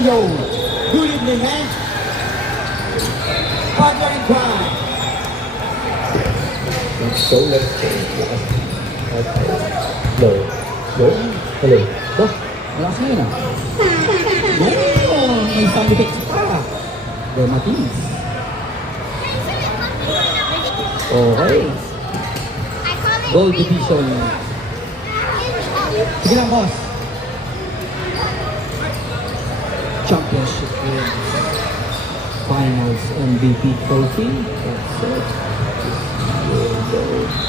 Gio. Good evening, man. Partner in crime. So let's go. Hello. Hello. Hello. Oh, malakas na yun ah. Oh, may sound effects pa. The Martins. Okay. Gold division. Sige lang, boss. Championship wins. Finals MVP trophy. That's it. Here we go.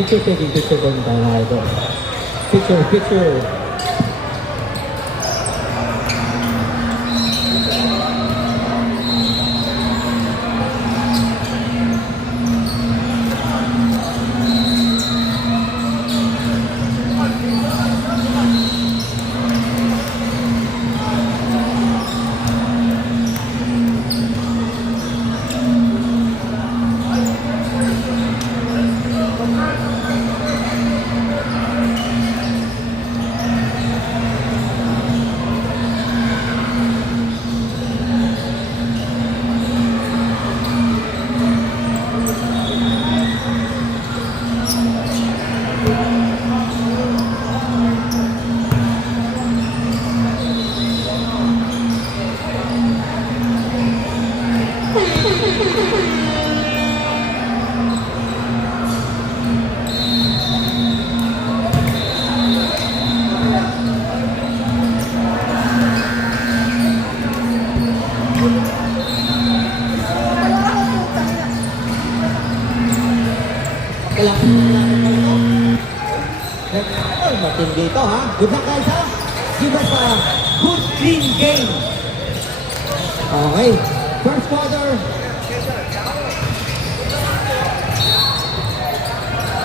Picture taking picture going down either. Picture. Matindi ito ha. Good luck guys ha. Give us a good clean game. Okay. First quarter.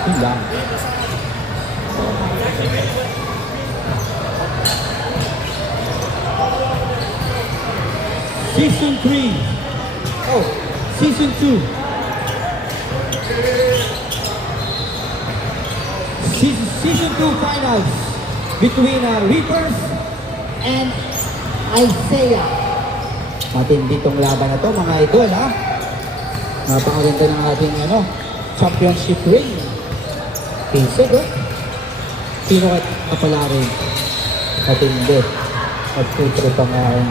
Yun lang. Season 3. Oh, Season 2. Season 2 finals between Reapers and Isaiah. Matindi tong laban na to mga idol ha. Napakaganda ng ating championship ring. Pinsig oh. Sino ka kapala rin? Matindi. Mag-filter pa nga yung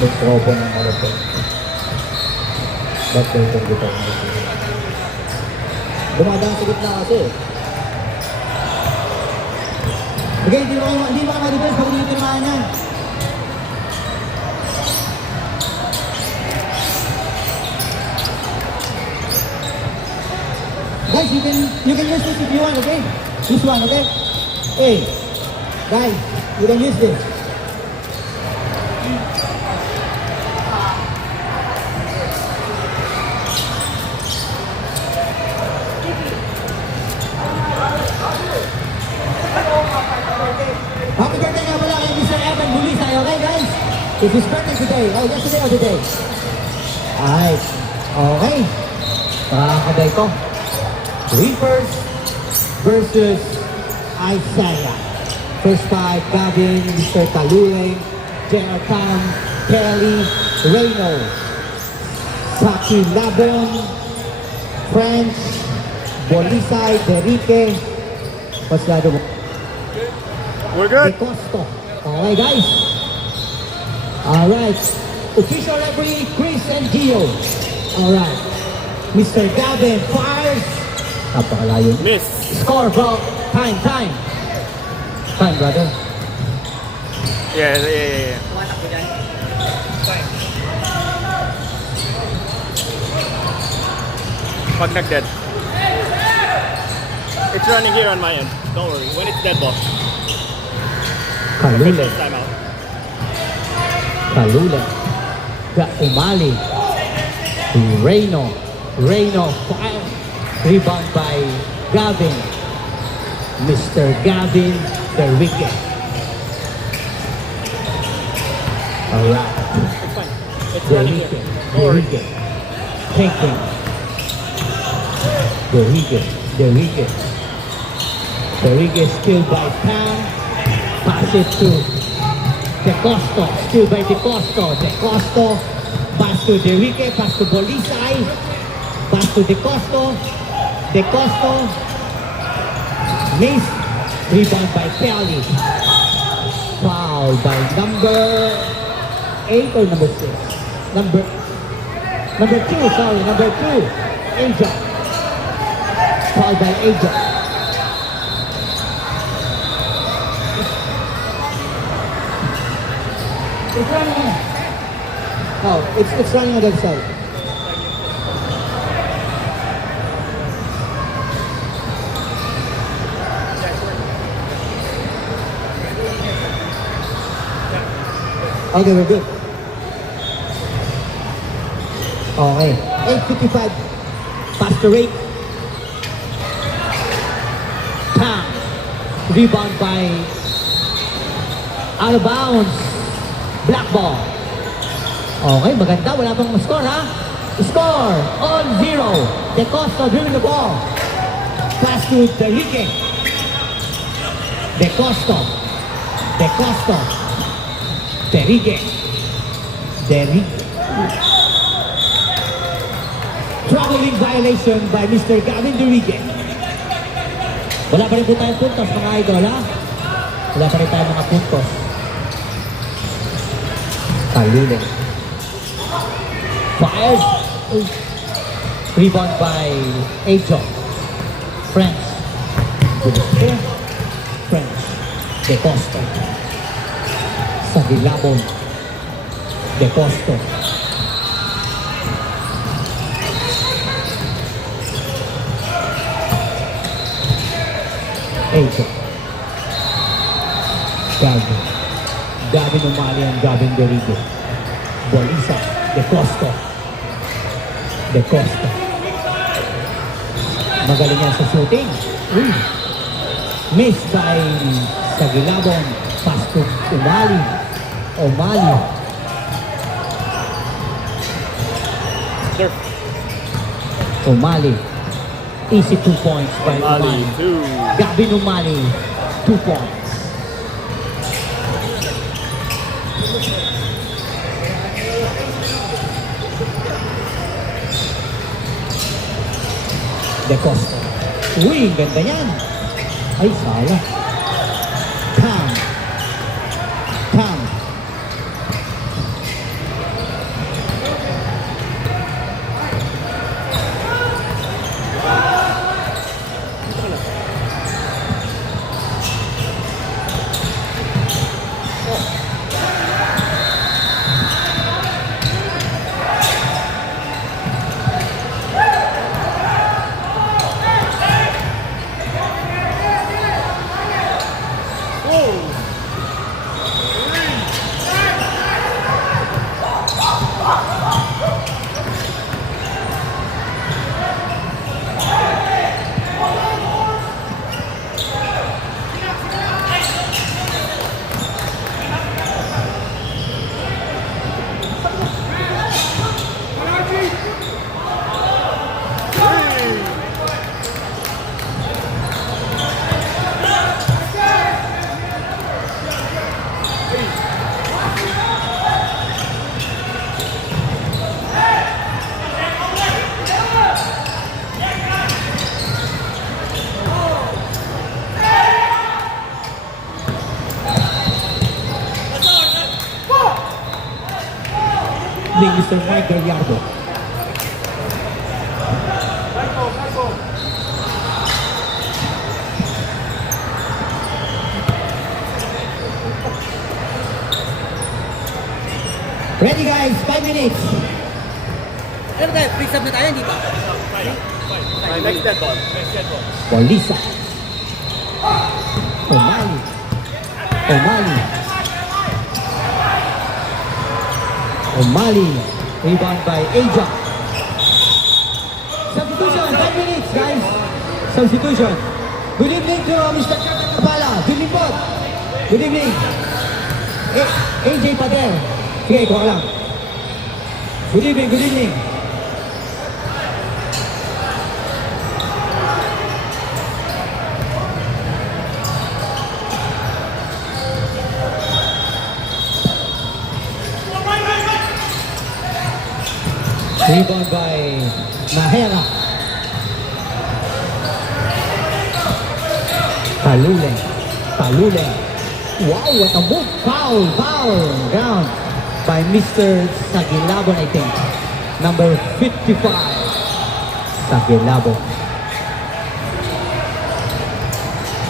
nag-propo ng malapit. Ba't kayo itong dito? Dumadaan sa gitna kasi. Okay, hindi ba kayo ma-defense pag hindi tinamaan yan? Guys, you can use this if you want, okay? This one, okay? Hey, guys, you can use this. Happy birthday nga pala kay Mr. Evan Bulisay, okay guys? It's his birthday today. Oh, yesterday or today? Alright. Okay. Pakakabay ko. Reapers versus Isaiah. First five, Gavin, Mr. Taluleng, J.R. Tam, Kelly, Reyno, Saki Labon, French, Bolisay, Derike, Paslado mo. We're good. Costo. Okay, guys. Alright. Official referee, Chris and Gio. Alright. Mr. Gavin fires. Napakalayo. Miss. Score, bro. Time. Time, brother. Yeah. Pag nag-dead. It's running here on my end. Don't worry. When it's dead, boss. Kalule. First time out. Kalule. Umali. Reyno. Fire. Rebound by Gavin. Mr. Gavin Derrique. Alright. It's fine. It's running here. Don't worry. Derrique. Taking. Derrique still by Pam. Pass it to De Costo. Still by De Costo. De Costo. Pass to Derrique. Pass to Bolisay. Pass to De Costo. De Costo. Miss. Rebound by Pelli. Foul by number 8 or number 6? Number 2, sorry. Number 2. Angel. Foul by Angel. It's running on. Oh, it's running on that side. Okay, we're good. Okay. 8:55. Pass to Ray. Pam. Rebound by out of bounds. Black ball. Okay, maganda. Wala pang score, ha? Score! All 0. De Costa dribbling the ball. Pass to Derrique. De Costa. Derrique. Traveling violation by Mr. Gavin Derrique. Wala pa rin po tayong puntos, mga idol, ha? Wala pa rin tayong mga puntos. Kalule. Fires. Rebound by Angel. French. De Costa. Sa Vilabon. De Costa. Angel. Gavin umali ang Gavin Derrique. Bolisa. De Costa. Magaling yan sa shooting. Miss by Sagilabon. Pass to Umali. Sir. Umali. Easy 2 points by Umali. Two. Gavin Umali. 2 points. De Costa. Uy, ganda yan. Ay, sala. Pam. Ni Mr. Mike Gallardo. Ready guys, 5 minutes. Ano tayo? Pre-sub na tayo, di ba? Next dead ball. Next dead ball. Bolisa. O'Malley. O'Malley. O'Malley. Rebound by Aja. Substitution. 10 minutes, guys. Substitution. Good evening to Mr. Captain Kapala. Good evening po. Good evening. AJ Pader. Sige, ikaw lang. Good evening, good evening. Rebound by Nahera. Taluleng. Taluleng. Wow, what a move. Foul, foul. Down by Mr. Sagilabon, I think. Number 55. Sagilabon.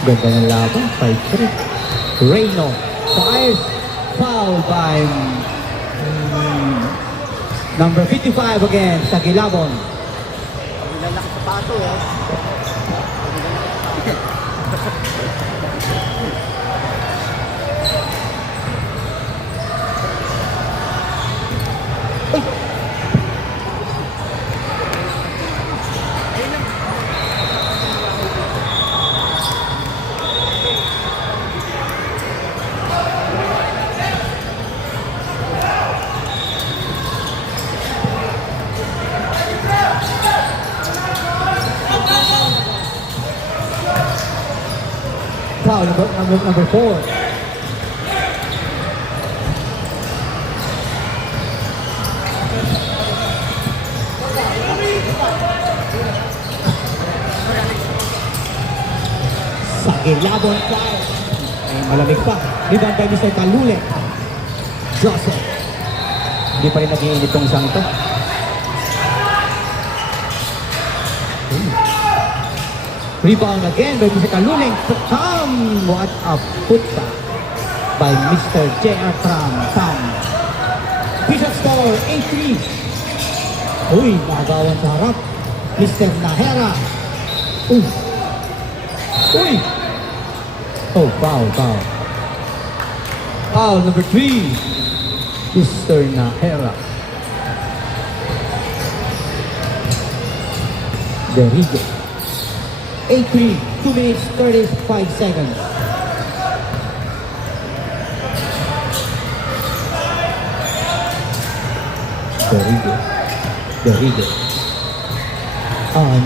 Ganda ng laban. 5-3. Reyno. Fires. Foul by number 55 again, Sagilabon. Nilalaki sa pato eh. Foul, number 4. Sagilabon foul. Ay, malamig pa. Rebound by Mr. Taluleng. Joseph. Hindi pa rin nag-iinit tong isang ito. Rebound again by Mr. Taluleng. Tam! What a putta by Mr. J.R. Tam. Piece of score, 8-3. Uy, nagawan sa harap. Mr. Nahera. Uy. Uy. Oh, foul. Foul number 3. Mr. Nahera. Derigo. 8-3, 2 minutes, 35 seconds. Derigo.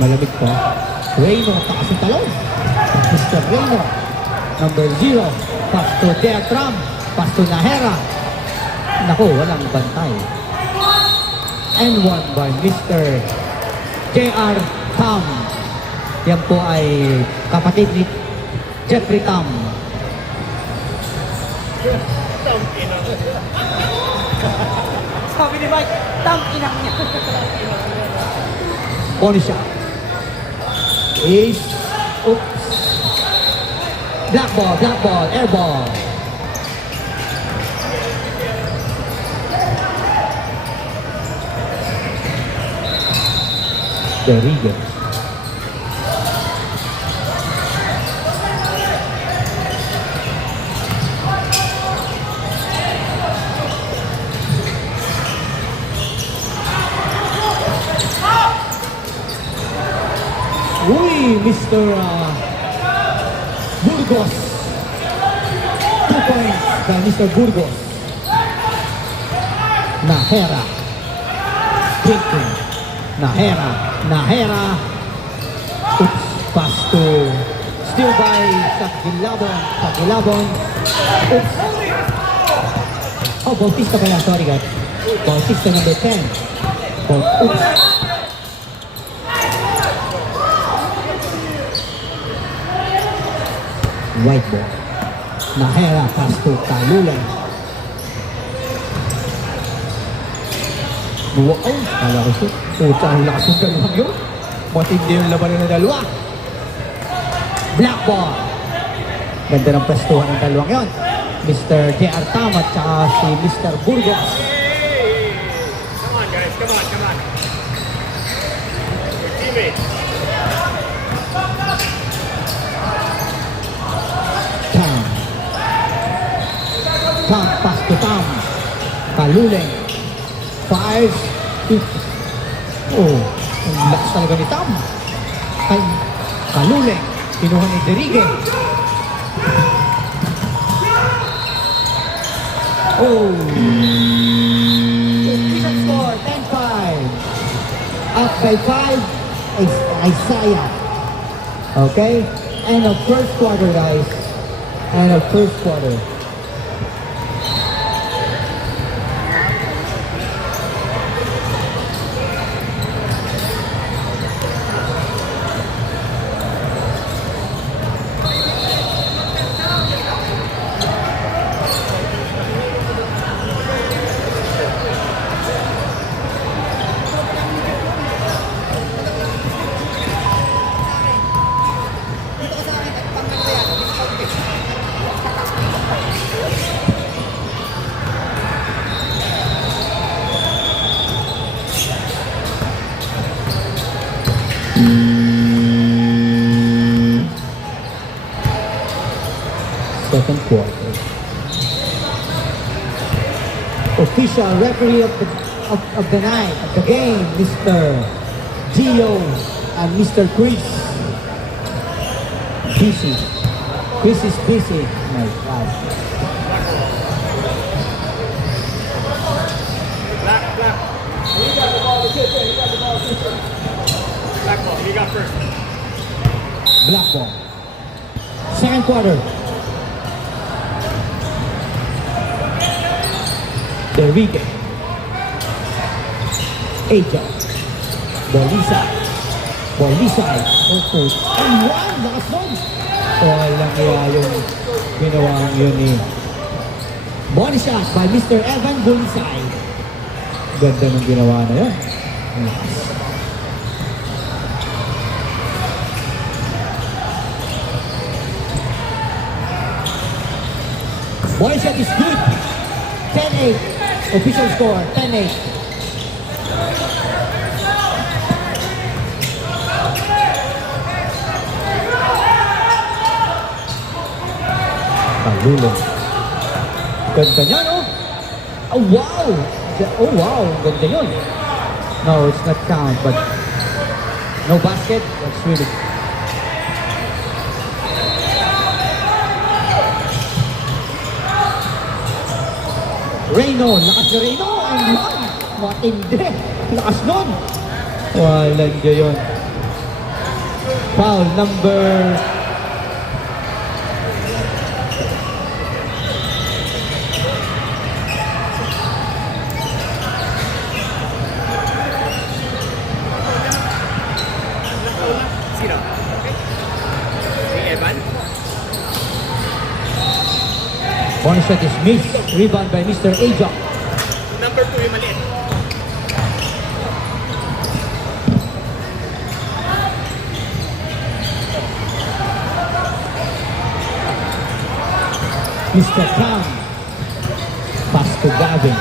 Malamig pa. Reyno, takas ng talon. Mr. Reyno. Number 0. Pass to Deatram. Pass to Nahera. Naku, walang bantay. And one by Mr. J.R. Tam. Yan po ay kapatid ni Jeffrey Tam. Sabi ni Mike, tam inang niya. Bonus shot. Ace. Oops. Black ball, air ball. Derigo. Uy, Mr. Burgos. 2 points by Mr. Burgos. Nahera. Drinking. Nahera. Oops, pass to still by Sagilabon. Oops. Oh, Bautista pala. Sorry guys. Bautista number 10. Oops. White ball. Nahera pass to Taluleng. Wow, kala ko siya. Puta, ang lakas yung dalawang yun. Matindi yung laban ng dalawa. Black ball. Ganda ng pwestuhan ng dalawang yun. Mr. J.R. Tam at saka si Mr. Burgos. Come on, guys. Come on. Your teammates. Kaluleng. Fires. Oh, ang lakas talaga ni Tam. Kay Kaluleng. Kinuha ni Derigue. Oh. Official score, 10-5. Up by 5, Isaiah. Okay? End of first quarter, guys. End of first quarter. Second quarter. Official referee of the night, of the game, Mr. Gio and Mr. Chris. Busy. Chris is busy. My God. Black. You got the ball, Black ball, you got first. Black ball. Second quarter. Derigue. Aja. Bolisa. Oh, and one. Lakas nun. Walang kaya yung ginawang yun ni body shot by Mr. Evan Bulisay. Ganda ng ginawa na yun. Body shot is good. 10-8. Official score, 10-8. Kalulong. Ganda niya, no? Oh, wow! Oh, wow! Ganda yun. No, it's not count, but no basket. That's really... Reyno, lakas ni Reyno, and one, matindi, lakas nun. Walang yun. Foul number... Sino? Si Evan? One shot is missed. Rebound by Mr. Aja. Number 2 yung maliit. Mr. Tam. Pass to Gavin.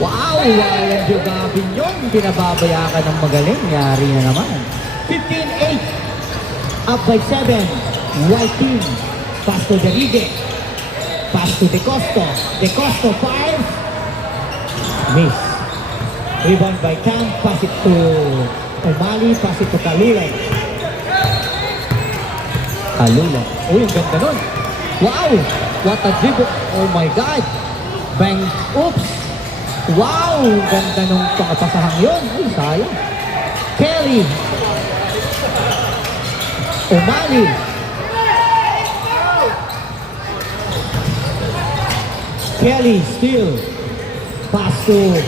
Wow! Walang yung Gavin yun. Pinababaya ka ng magaling. Yari na naman. 15-8. Up by 7. White team. Pass to Derigue. Pass to De Costo. De Costo fires. Miss. Rebound by Tam. Pass it to Umali. Pass it to Kaluleng. Kaluleng. Oh, yung ganda nun. Wow! What a dribble. Oh my God. Bang. Oops. Wow! Ganda nung pangapasahang yun. Ay, sayang. Kelly. Umali. Kelly still. Pass to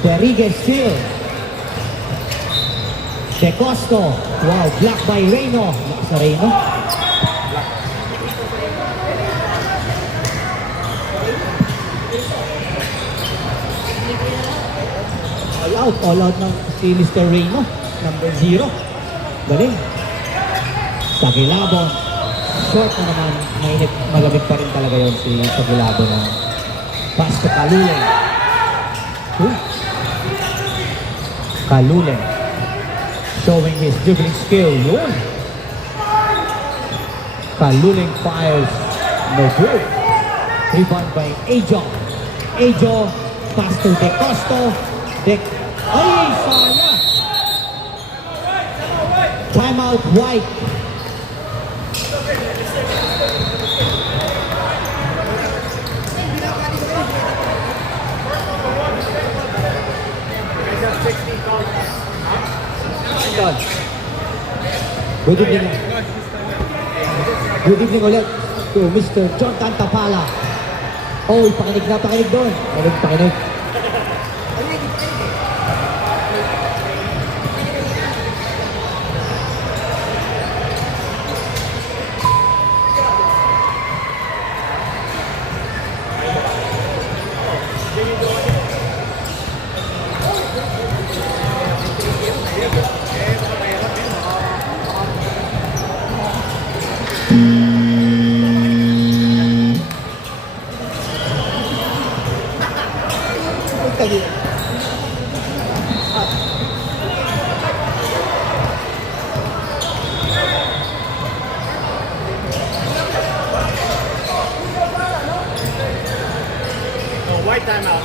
Derigue still. De Costo. Wow, blocked by Reyno. Lakas na Reyno. All out ng si Mr. Reyno, number 0. Galing. Sagilabon. Short na naman, mainit, malamig pa rin talaga yun si Sagilabon ng pass to Kaluleng. Kaluleng. Showing his dribbling skill. Yun. Kaluling fires. No good. Rebound by Ajo. Ajo. Pass to De Costo. Ay, sayang. Timeout White. Guys have 16 calls. Don. Good evening. Good evening ulit to Mr. Jordan Tapala. Oh, pakinig doon. Pakinig. Oh, white timeout.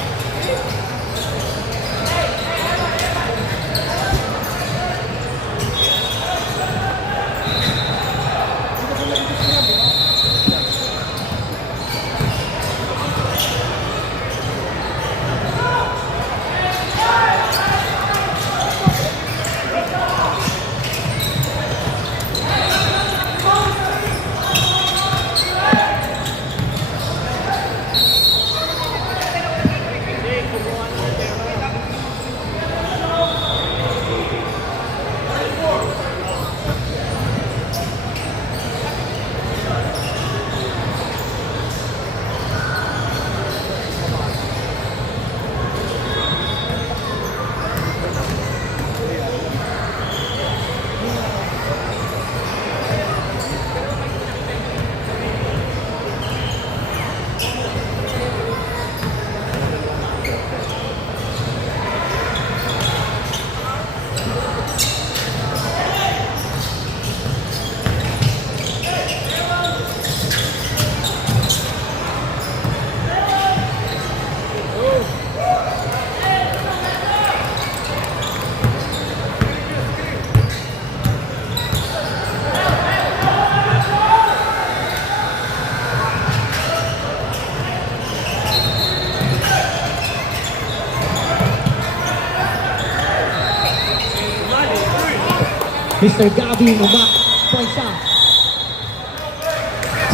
Mr. Gavin Umak. Point shot.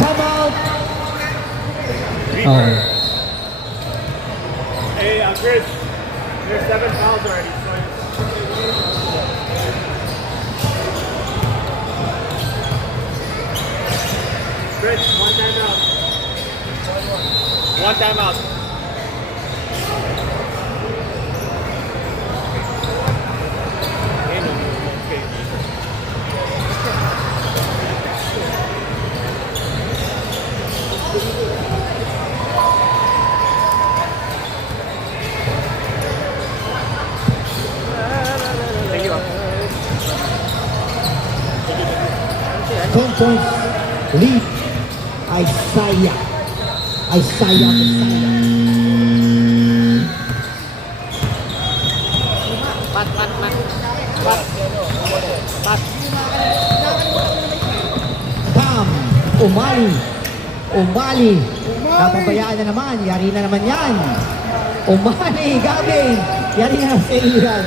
Timeout. Oh. Hey, Chris, there's 7 fouls already. So Chris, one timeout. One timeout. Thank you. 10 points lead. Isaiah. Tam. Umali. Napabayaan na naman. Yari na naman yan. Umali. Gavin. Yari na sa Iran.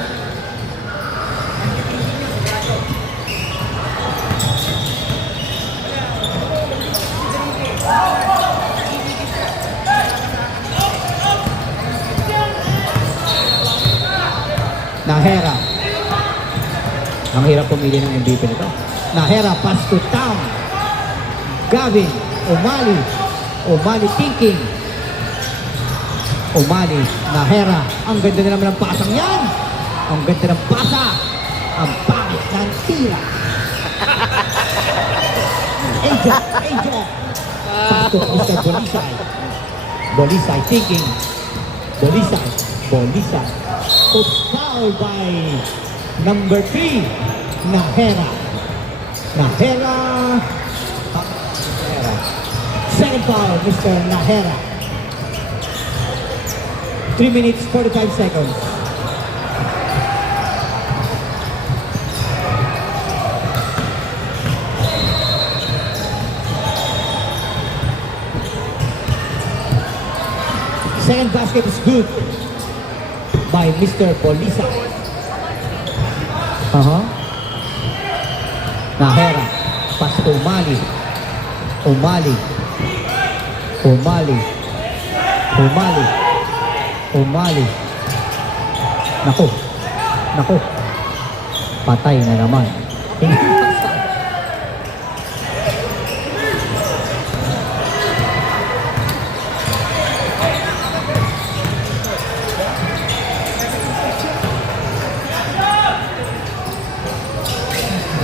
Nahera. Ang hirap pumili ng MVP nito. Nahera, pass to Tam. Gavin, Umali thinking. Nahera. Ang ganda na naman ng pasang yan. Ang ganda ng pasa. Ang pangit ng tira. Angel. Pass to Mr. Bolisay thinking. Bolisay. It's fouled by number 3, Nahera. Mr. Nahera. 3 minutes, 45 seconds. Second basket is good by Mr. Polisa. Nahera. Pass to Umali. Umali. Umali. Umali. Umali. Naku. Naku. Patay na naman.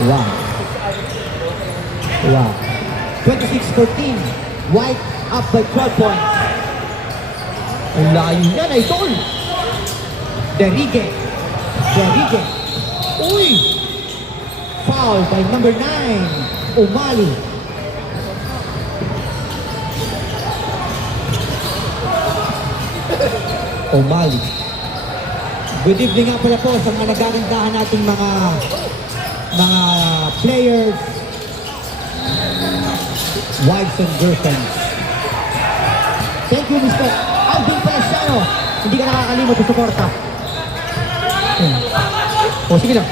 Wow. Wow. 26-14. White up by 12 points. Ang layo niyan, idol. Derrigue. Derrigue. Uy! Foul by number 9. Umali. Umali. Good evening nga pala po sa mga nagagandahan nating mga players, wives and girlfriends. Thank you, Mr. Alvin Palesano. Hindi ka nakakalimot sa suporta. O, sige lang.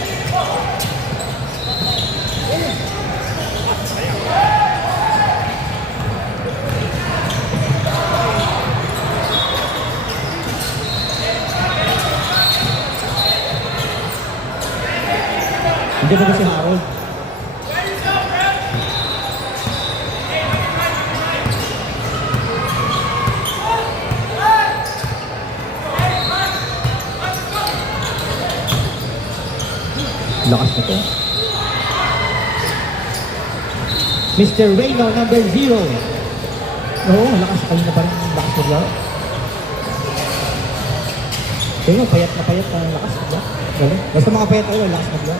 Hindi ba kasi Harold? Lakas na to. Mr. Reyno, number 0. Oo, lakas. Kayo na pa rin ang lakas na Reyno, payat na lakas na galing. Basta mga payat tayo, lakas na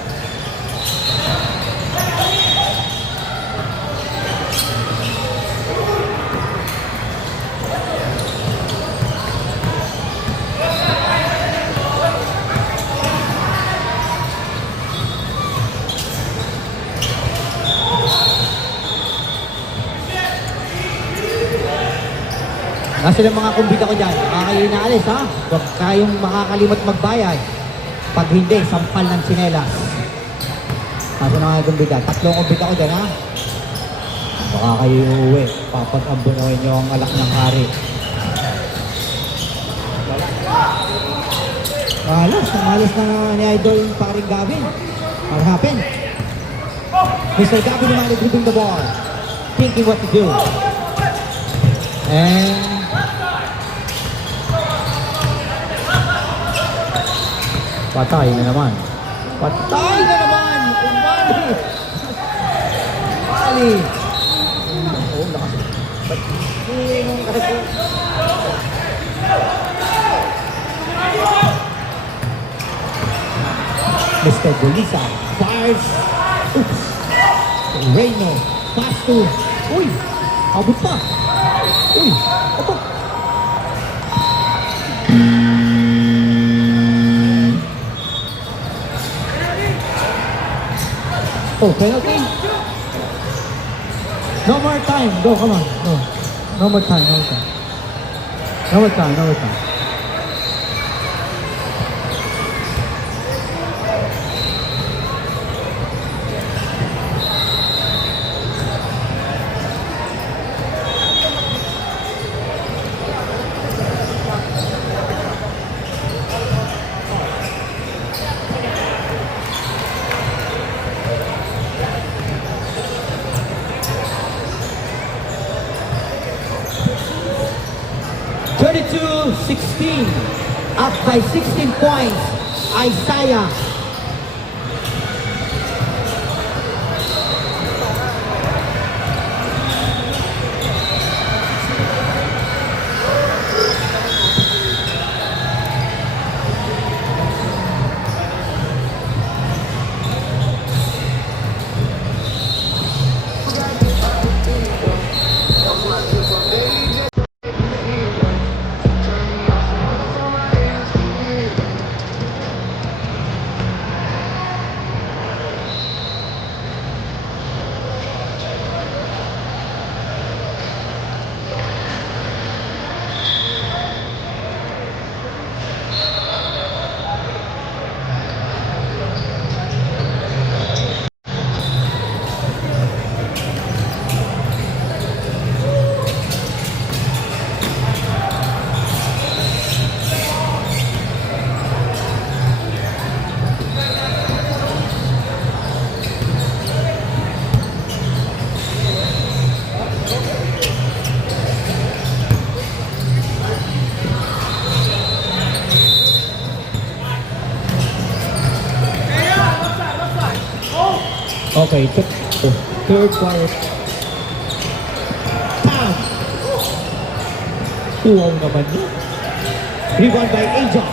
Kasi ng mga kumbida ko dyan, kayo inaalis ha? Huwag kayong makakalimot magbayad. Pag hindi, sampal ng tsinelas. Kasi ng mga kumbida, 3 kumbida ko dyan ha? Baka kayo uuwi, papag-ambunuhin nyo ang alak ng hari. Malas na ni Idol paring Gavin. What happened? Mr. Gavin naman dribbling the ball. Thinking what to do. And patay na naman. Patay na naman! Umali! Umali! Oh, lakas. Ba't sinong kasi? Mr. Bolisa fires. Oops. Reyno. Pass to. Uy! Abot pa! Uy! Opo! Oh, penalty. No more time. Go, come on. Go. No more time. No more time. No more time. No more time. Up by 16 points, Isaiah. Okay, third quarter. Tam! Wow naman yun. Rebound by Aja.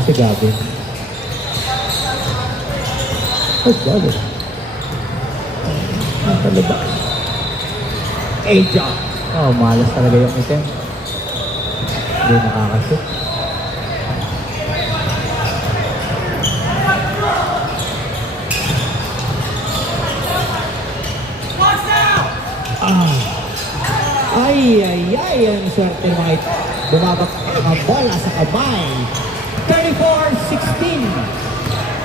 Si Gavin. Gavin. Talaba. Aja. Malas talaga yung item. Hindi nakakashoot. Ay, ang swerte mga ito. Bumabak ang bola sa kamay. 34-16.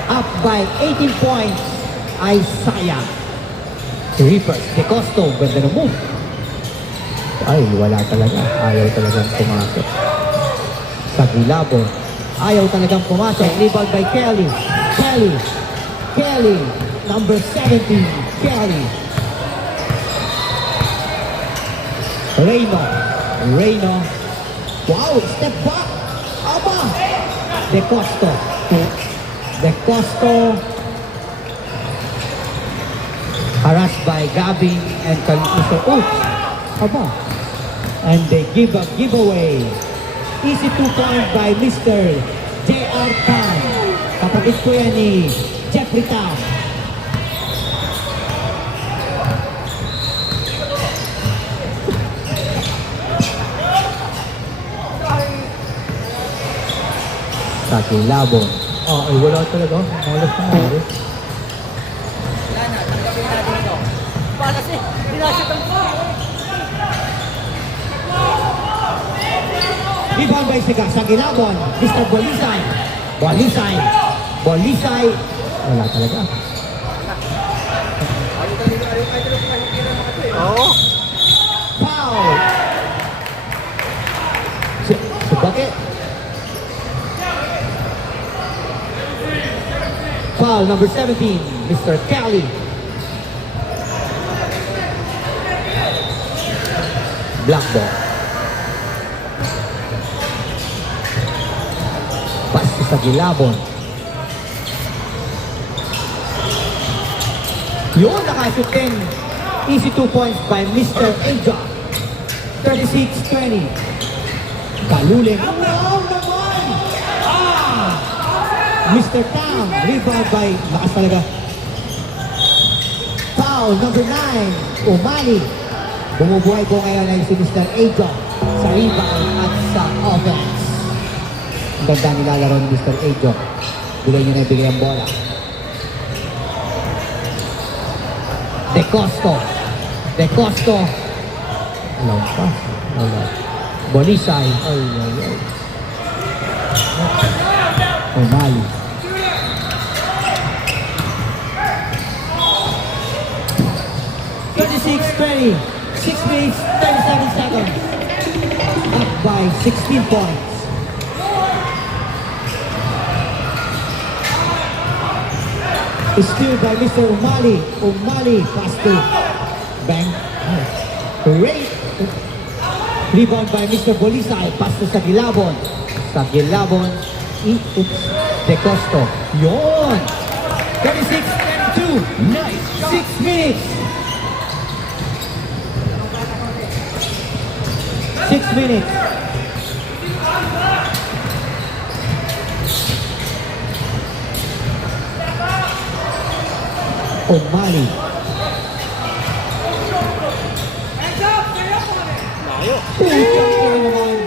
Up by 18 points. Ay sayang. Reapers, De Costo, ganda ng move. Ay, wala talaga. Ayaw talagang pumasok. Sa Gilabon. Ayaw talagang pumasok. Rebound by Kelly. Kelly. Number 17. Kelly. Reyno. Wow, step back. Aba. De Costo. Harassed by Gabi and Mr. Oops. Aba. And they give a giveaway. Easy 2-point by Mr. J.R. Tan. Kapatid ko yan ni Jeffrey Tan. Sa Kilabon. Ay wala talaga. Malas na nga. Wala na, tanggapin natin ito. Para kasi, pinasok ang Rebound by Siga sa Gilabon. Mr. Bolisay. Wala talaga. Oo. Foul. Si Bakit. Foul number 17, Mr. Kelly. Black ball. Pass sa Gilabon. Yun, nakashoot din. Easy 2 points by Mr. Aja. 36-20. Kaluling. Naman! Mr. Tam, rebound by, lakas talaga. Foul, number 9, Umali. Bumubuhay po ngayon ay si Mr. Aja sa rebound at sa offense. Ang ganda nilalaro ni Mr. Aja. Bilay niya na ibigay ang bola. De Costo. Alam pa. Bolisay. Umali. (36-20), 6 minutes, 37 seconds. Up by 16 points. Steal by Mr. Umali, pass to Bang. Rebound by Mr. Bolisay, pass to Sagilabon. De Costo. Yon! 36-22. Nice. 6 minutes. 6 minutes. Umali. Naman.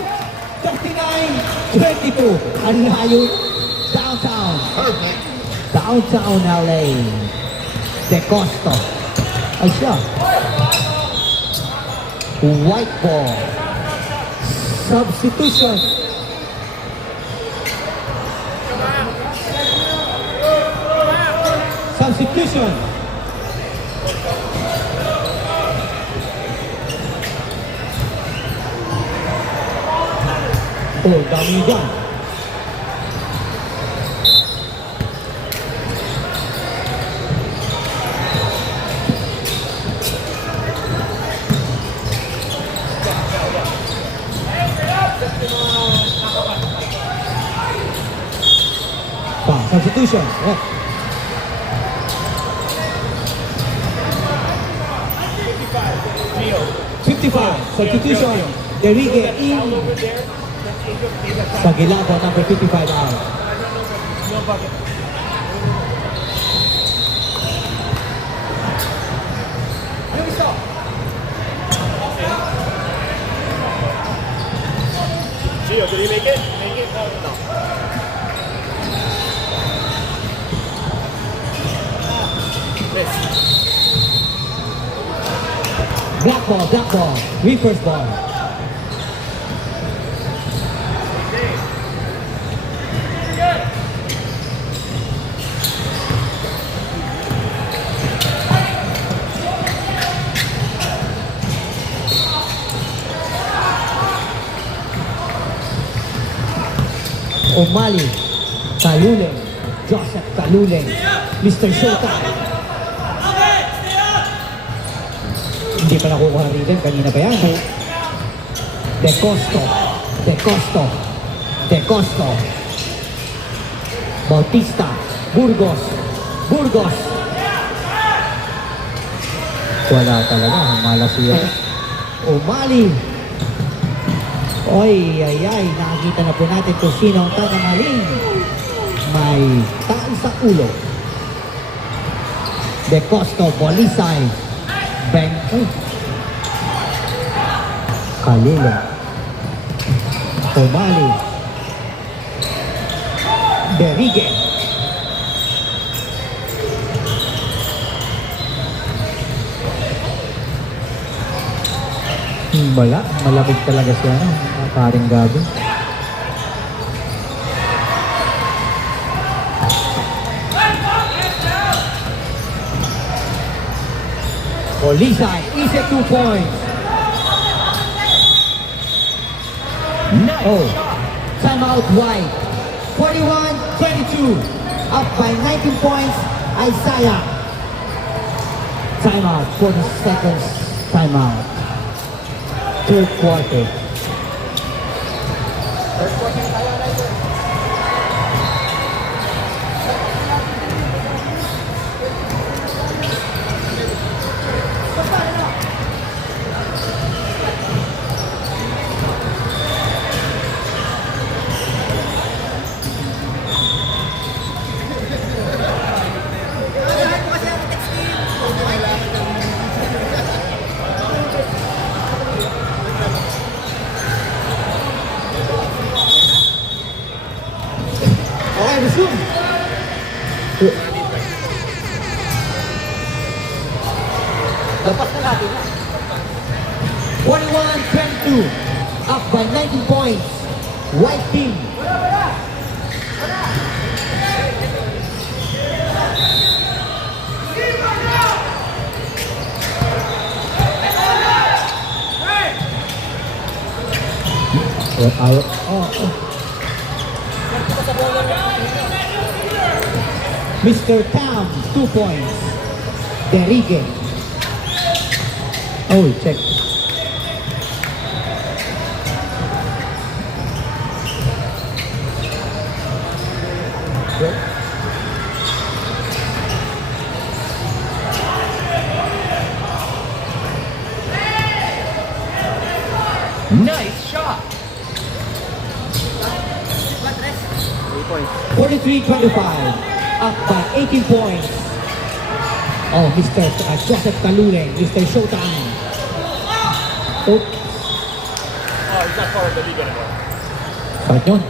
39-22. Ang layo. Downtown. Perfect. Downtown LA. De Costo. Ay siya. White ball. Substitution. Substitution. Oh, dami dyan. Substitution. 55. Substitution. Derrigue in. Over there. That's Ingram. Sa Gilabo, number 55 out. No bucket. Yung isa. Gio, did he make it? Make it? No. Miss. Black ball. Reverse ball. Umali, Taluleng, Joseph Taluleng, Mr. Showtime. Hindi pa nakukuha rin, kanina pa yan. De Costo, Bautista, Burgos, wala talaga, malas yan. Umali, nakikita na po natin kung sino ang tagamaling. May taal sa ulo. De Costo, Bolisay, Kalilo, Umali, Derrigue, wala, malamig talaga siya, paring gabi. Bolisay, easy 2 points. Oh, timeout White. 41-22. Up by 19 points, Isaiah. Timeout, 40 seconds, timeout. Third quarter. Okay, resume. Lapas na natin. 41-22. Up by 19 points. White team. Mr. Tam, 2 points. Derrigue. Oh, check. Nice shot. 43-25. Up by 18 points. Oh, Mr. Joseph Taluleng, Mr. Showtime. Oh, Oh, he's not part of the league anymore. sakit yun.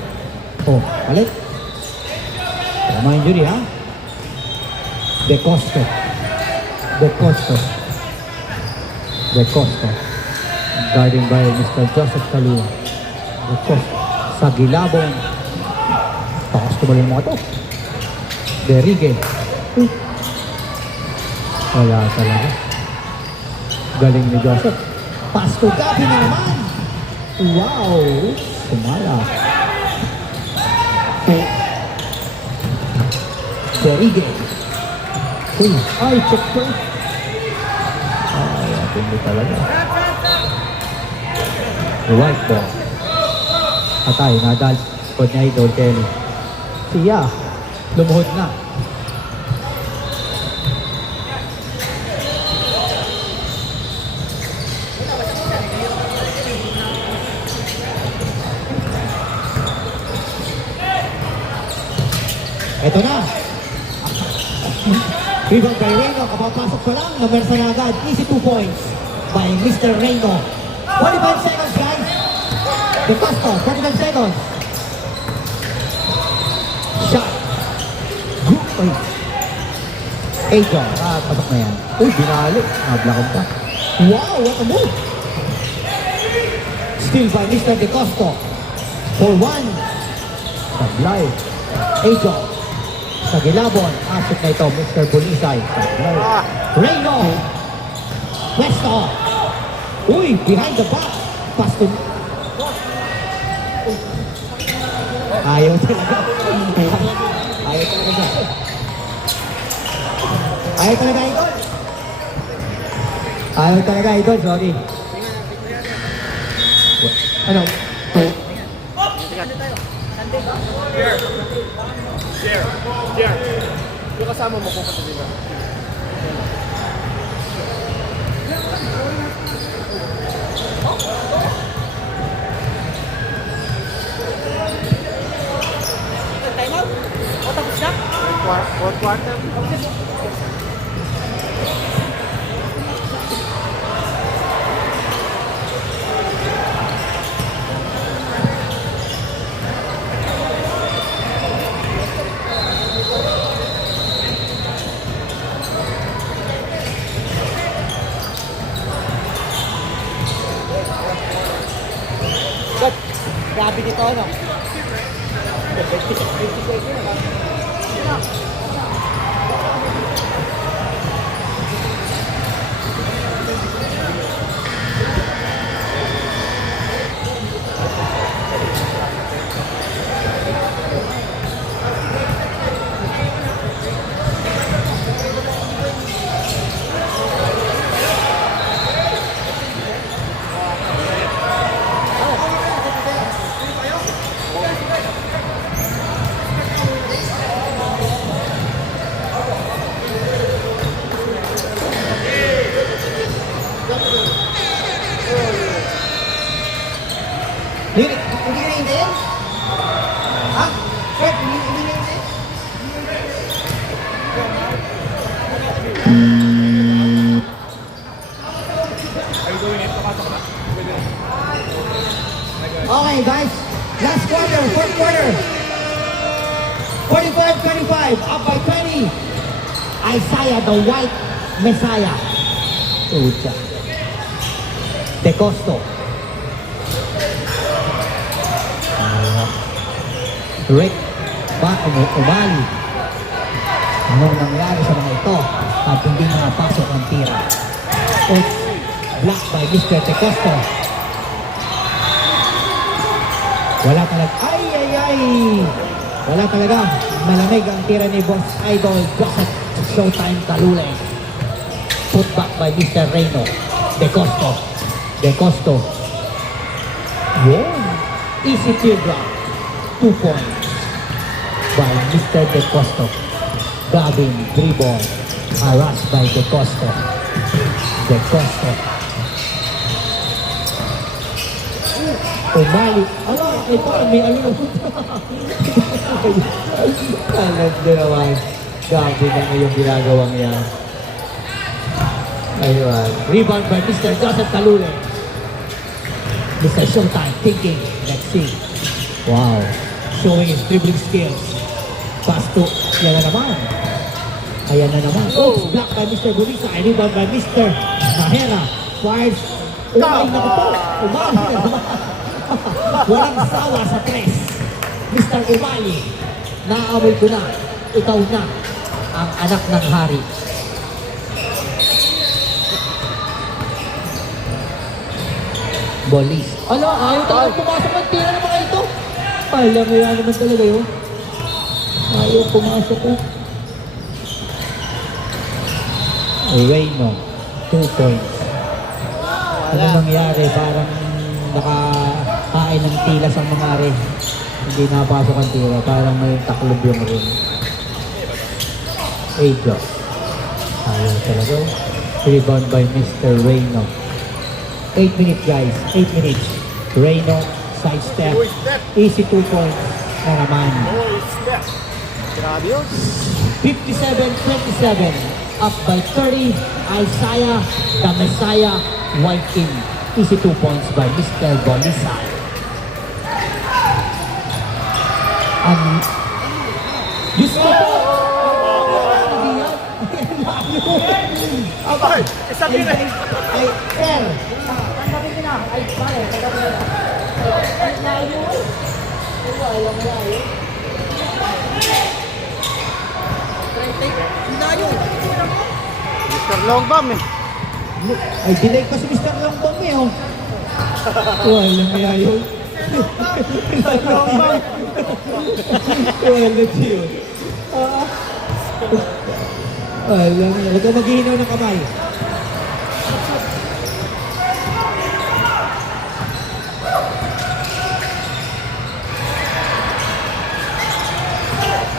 Oh, balik. Tama injury, ha? De Costo. Guarded by Mr. Joseph Taluleng. De Costo. Sa gilabong. Takas tumalong mga to. Derrigue. Wala talaga. Galing ni Joseph. Pass to Gabi na naman. Wow! Sumala. Derrigue. Uy, ay, check po. Ay, hindi talaga. White ball. Atay, nadal. Kod niya Idol Kelly. Siya, lumuhod na. Ito na. Rebound by Reyno. Kapapasok pa lang. Namersa na agad. Easy 2 points by Mr. Reyno. 45 seconds, guys. De Costo, 45 seconds. Shot. Group. Uy. Ejo. Pasok na yan. Uy, binalo. Blackout pa. Wow, what a move. Still by Mr. De Costo. For 1. Sablay. Ejo. Sa Gilabon. Asok na ito, Mr. Bulisay. Sablay. Reyno. Westo. Uy, behind the back. Pass to... Ayaw talaga. Ayaw talaga. Ayaw talaga, Idol. Ayaw talaga, Idol. Sorry. Ano? Share. Yung kasama mo pupunta dito. Time out. O, tapos na? Fourth quarter. God, grabe nito, ano? 50 seconds. Hindi ka hintayin? Ha? Fred, hindi ka hintayin? Okay, guys. Last quarter, fourth quarter. 45-25, up by 20. Isaiah, the white messiah. Ucha. De Costo. Rick Umali. Anong nangyari sa mga ito at hindi nakapasok ang tira? It's blocked by Mr. De Costo. Wala talaga. Ay! Wala talaga. Malamig ang tira ni Boss Idol. Joseph Showtime Talulay. Put back by Mr. Reyno. De Costo. Yun. Easy teardrop. 2 points by Mr. De Costo. Gavin dribble. Harassed by De Costo. Umali. Ito may ano. Alam na naman. Gavin ang iyong ginagawang yan. Ayun. Rebound by Mr. Joseph Talule. Mr. Showtime thinking. Let's see. Wow. Showing his dribbling skills. Pass to, yan na naman. Ayan na naman. Oops, blocked by Mr. Burisa. Rebound by Mr. Nahera. Fires. Umay na ito. Umali na naman. Walang sawa sa tres. Mr. Umali. Naaamoy ko na. Ikaw na ang anak ng hari. Bolis. Ayaw talagang pumasok ang tira ng mga ito. Alam mo yan naman talaga yun. Ayaw pumasok ko. Reyno, 2 points. Ano nangyari? Parang nakakain ng tilas ang mga rin. Hindi napasok ang tira. Parang may taklob yung rin. Ejo. Ayaw talaga. Rebound by Mr. Reyno. 8 minutes, guys. 8 minutes. Reyno, sidestep. Easy 2 points na naman. Grabe yun. 57-27. Up by 30. Isaiah, the Messiah, White King. Easy 2 points by Mr. Bolisay. Gusto ko! Abay! Isang yun eh! Ay, sir! Tanggapin ko na. Ay, pare, tanggapin ko na. Ay, layo. Layo, layo. Layo. Mr. Longbam eh. Ay, delay pa si Mr. Longbang eh, oh. Walang mayayo. Wala siyo. Alam mo, huwag ka maghihinaw ng kamay.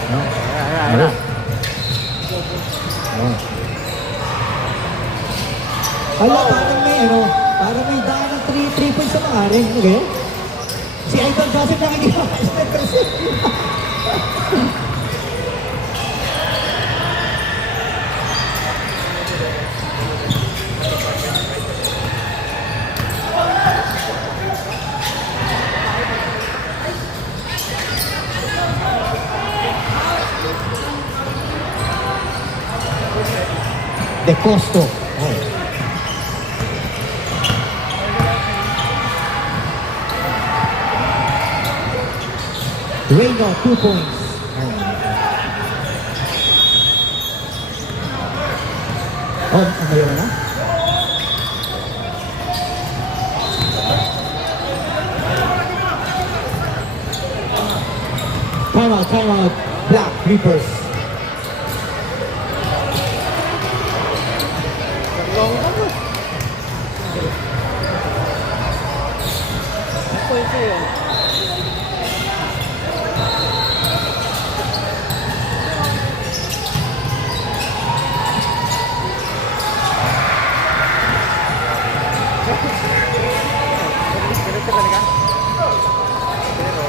No. Ano? No. Hala, parang may ano, parang may daan ng 3 points sa mga rin. Okay? Si Ivan Joseph nakikinig. De Costo. Oh. Reyno, 2 points. Oh, mayroon na? Time out. Black Reapers. Longbam eh. Ako ito yun. Ganito talaga? Pero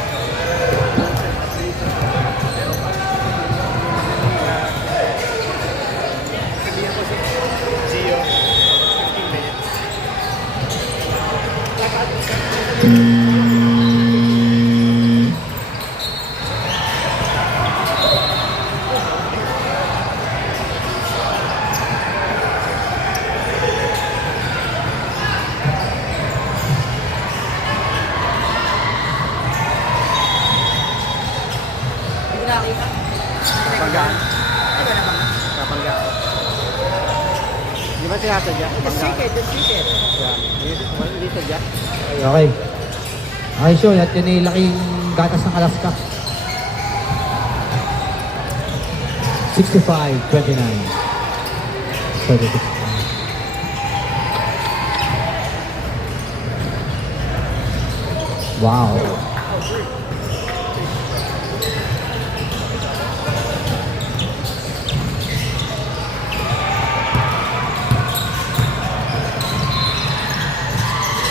sabihin ko si Gio, 15 minutes. Hindi nakakita. Banggaan. Bangga. Di ba sinasadya? Banggaan. Just ticket. Hindi sadya. Okay. Okay, sure. At yun ay laking gatas ng Alaska. 65-29. 36. Wow.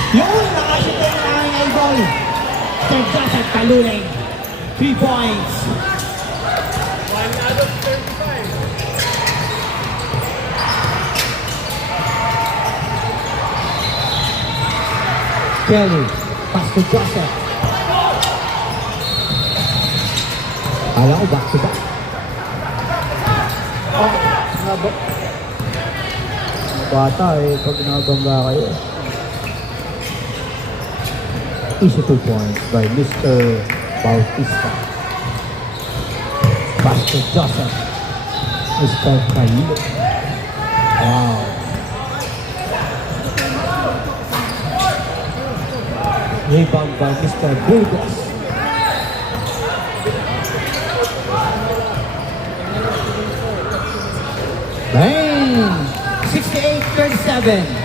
Yun! Nakashoot na yung aking idol. Sir Joseph Kaluling. 3 points. 1 out of 35. Kelly. Pass to Joseph. Kala ko back to back. Oh, nabo. Bata eh, pag nabangga kayo. Easy 2 points by Mr. Bautista. Pass to Joseph. Mr. Kailo. Wow. Rebound by Mr. Burgos. Bang! 68-37.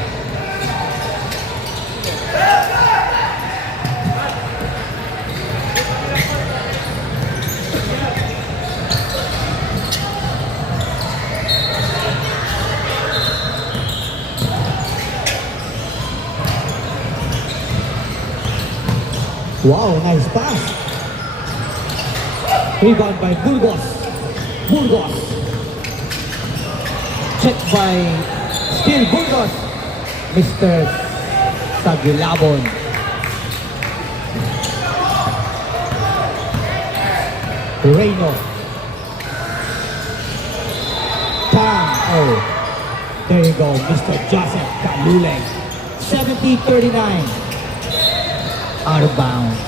Wow, nice pass. Rebound by Burgos. Burgos. Check by still Burgos. Mr. Sagilabon. Reyno. Tam. Oh. There you go, Mr. Joseph Kaluleng. 70-39. Out of bounds.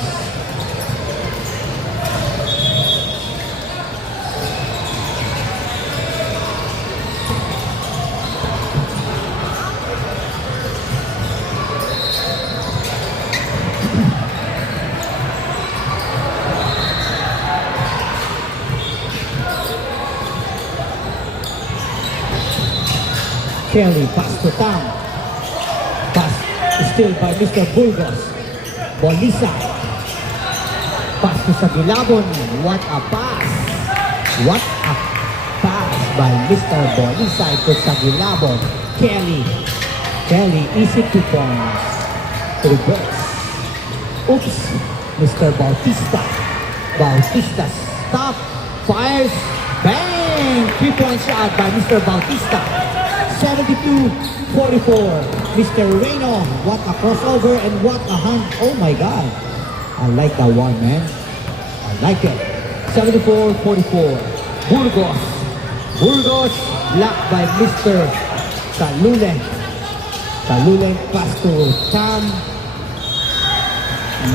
Kelly, pass to Tam. Pass still by Mr. Burgos. Bolisa. Pass to Sagilabon. What a pass. What a pass by Mr. Bolisa to Sagilabon. Kelly. Kelly, easy 2 points. Reverse. Oops. Mr. Bautista. Bautista stop. Fires. Bang! 3 point shot by Mr. Bautista. 72-44. Mr. Reyno, what a crossover and what a hand. Oh my God. I like that one, man. I like it. 74-44. Burgos. Burgos blocked by Mr. Kaluleng. Kaluleng pass to Tam.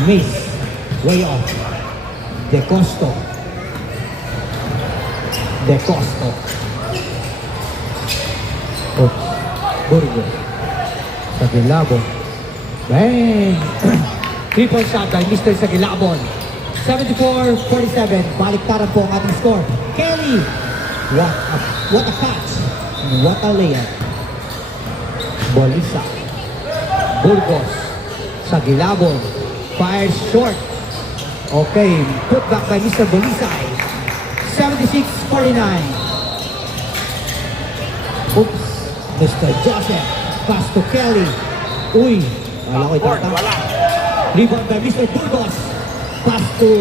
Miss. Way off. De Costo. De Costo. Oops. Burgos. Sagilabon. Bang! 3 point shot by Mr. Sagilabon. 74-47. Baliktaran po ang ating score. Kelly! What a catch! And what a layup. Bolisa. Burgos. Sagilabon. Fires short. Okay. Put back by Mr. Bolisay. 76-49. Oops. Mr. Joseph. Pass to Kelly. Uy. Wala ko Board, itata. wala. Rebound by Mr. Burgos. Pass to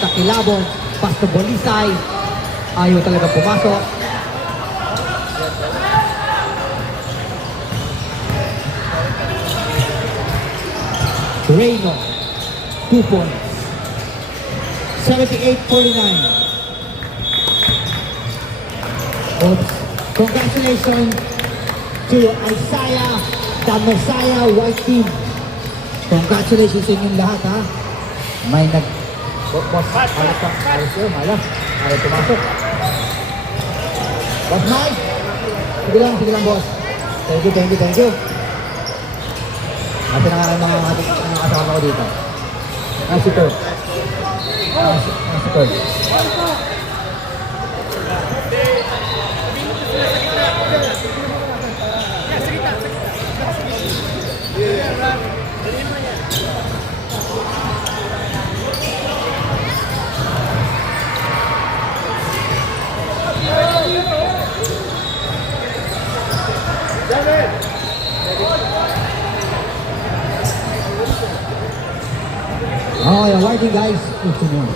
Sagilabon. Pass to Bolisay. Ayaw talaga pumasok. Reyno. 2 points. 78-49. Oops. Congratulations to Isaiah, the Messiah White Team. Congratulations sa inyong lahat, ha. May Boss, ayos yun, ayaw pumasok. Boss Mike, sige lang, boss. Thank you. Kasi na nga mga kasama ko dito. Si Kurt. Si Kurt. Okay, alrighty guys. Ito mo.